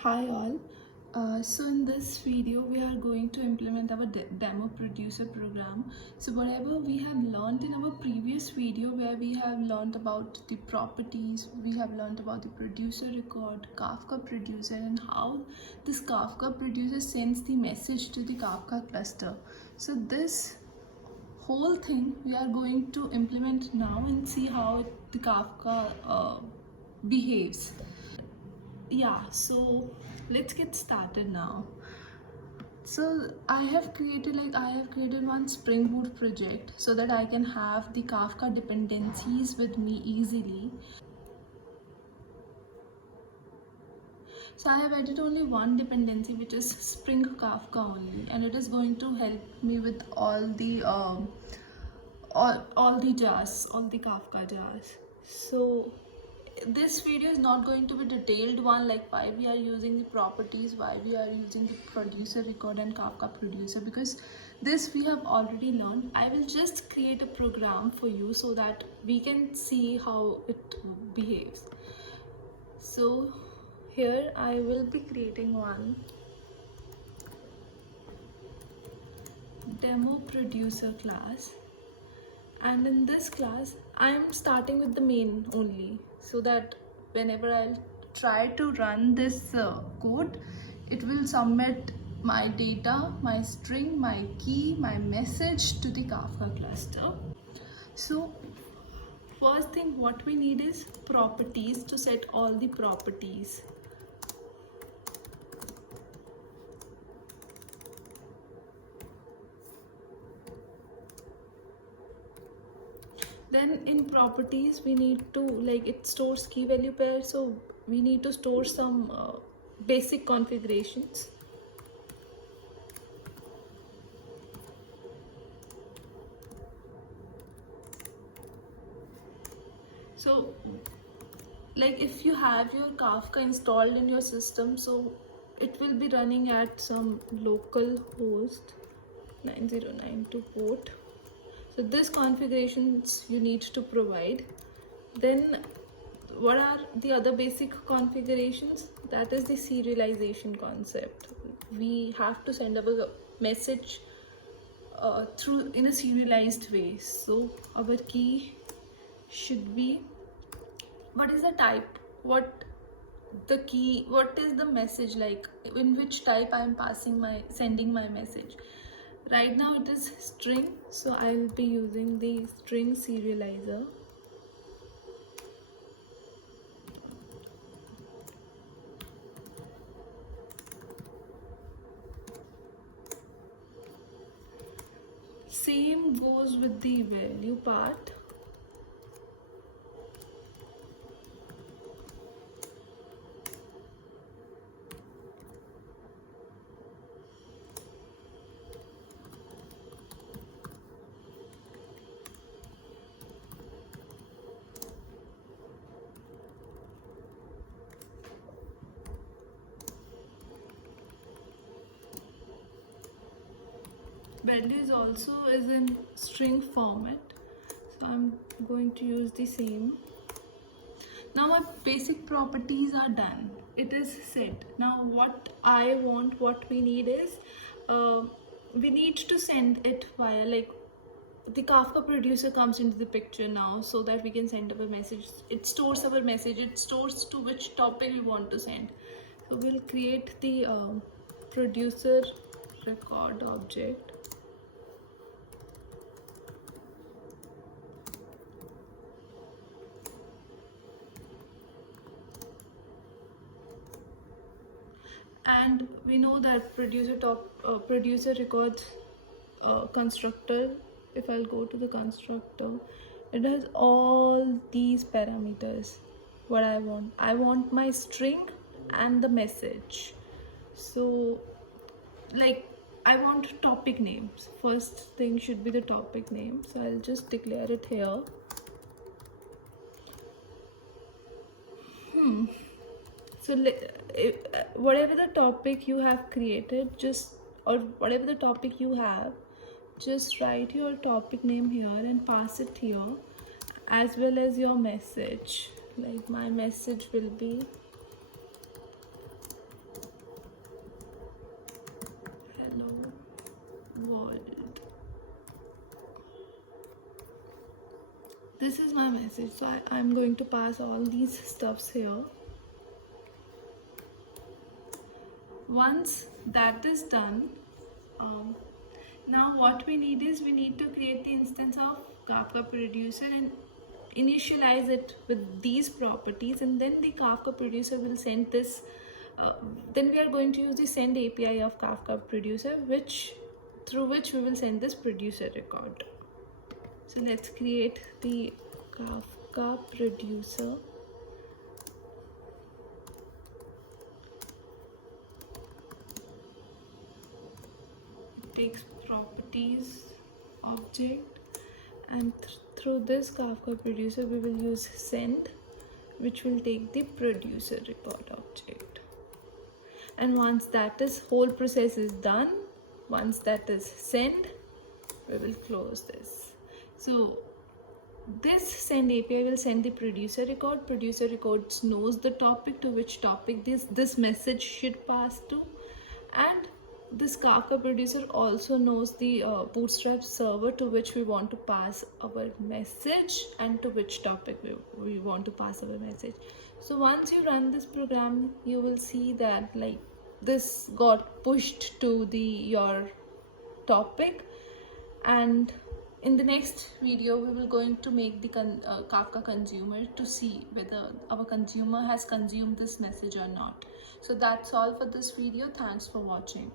Hi all. So in this video we are going to implement our demo producer program. So whatever we have learned in our previous video where we have learned about the properties, we have learned about the producer record, Kafka producer, and how this Kafka producer sends the message to the Kafka cluster. So this whole thing we are going to implement now and see how the Kafka behaves. Yeah, so let's get started now. So I have created one Spring Boot project so that I can have the Kafka dependencies with me easily. So I have added only one dependency, which is Spring Kafka only, and it is going to help me with all the jars, all the Kafka jars. So this video is not going to be detailed one, like why we are using the properties, why we are using the producer record and Kafka producer, because this we have already learned. I will just create a program for you so that we can see how it behaves. So here I will be creating one demo producer class, and in this class I am starting with the main only, so that whenever I'll try to run this code, it will submit my data, my string, my key, my message to the Kafka cluster. So first thing what we need is properties to set all the properties. Then in properties we need to, like, it stores key value pair, so we need to store some basic configurations. So like if you have your Kafka installed in your system, so it will be running at some local host 9092 port. So this configurations you need to provide. Then what are the other basic configurations? That is the serialization concept. We have to send our message through in a serialized way. So our key should be, what is the type, what the key, what is the message, like in which type I am sending my message. Right now it is string, so I will be using the string serializer. Same goes with the value part. Value is also is in string format, so I'm going to use the same. Now my basic properties are done, it is set. Now what we need is we need to send it via, like, the Kafka producer comes into the picture now, so that we can send our message. It stores our message, it stores to which topic we want to send. So we'll create the producer record object. And we know that producer records constructor. If I'll go to the constructor, it has all these parameters. What I want my string and the message. So like I want topic names. First thing should be the topic name, so I'll just declare it here. So whatever the topic you have created, or whatever the topic you have, just write your topic name here and pass it here, as well as your message. Like my message will be this is my message. So I'm going to pass all these stuffs here. Once that is done, now what we need is we need to create the instance of Kafka producer and initialize it with these properties, and then the Kafka producer will send this. Then we are going to use the send API of Kafka producer, through which we will send this producer record. So let's create the Kafka producer. It takes properties object, and through this Kafka producer we will use send, which will take the producer record object. And once that whole process is done, once that is sent, we will close this. So this send API will send the producer record. Producer records knows the topic, to which topic this message should pass to, and this Kafka producer also knows the Bootstrap server to which we want to pass our message and to which topic we want to pass our message. So once you run this program, you will see that like this got pushed to your topic, and in the next video we will going to make the Kafka consumer to see whether our consumer has consumed this message or not. So that's all for this video. Thanks for watching.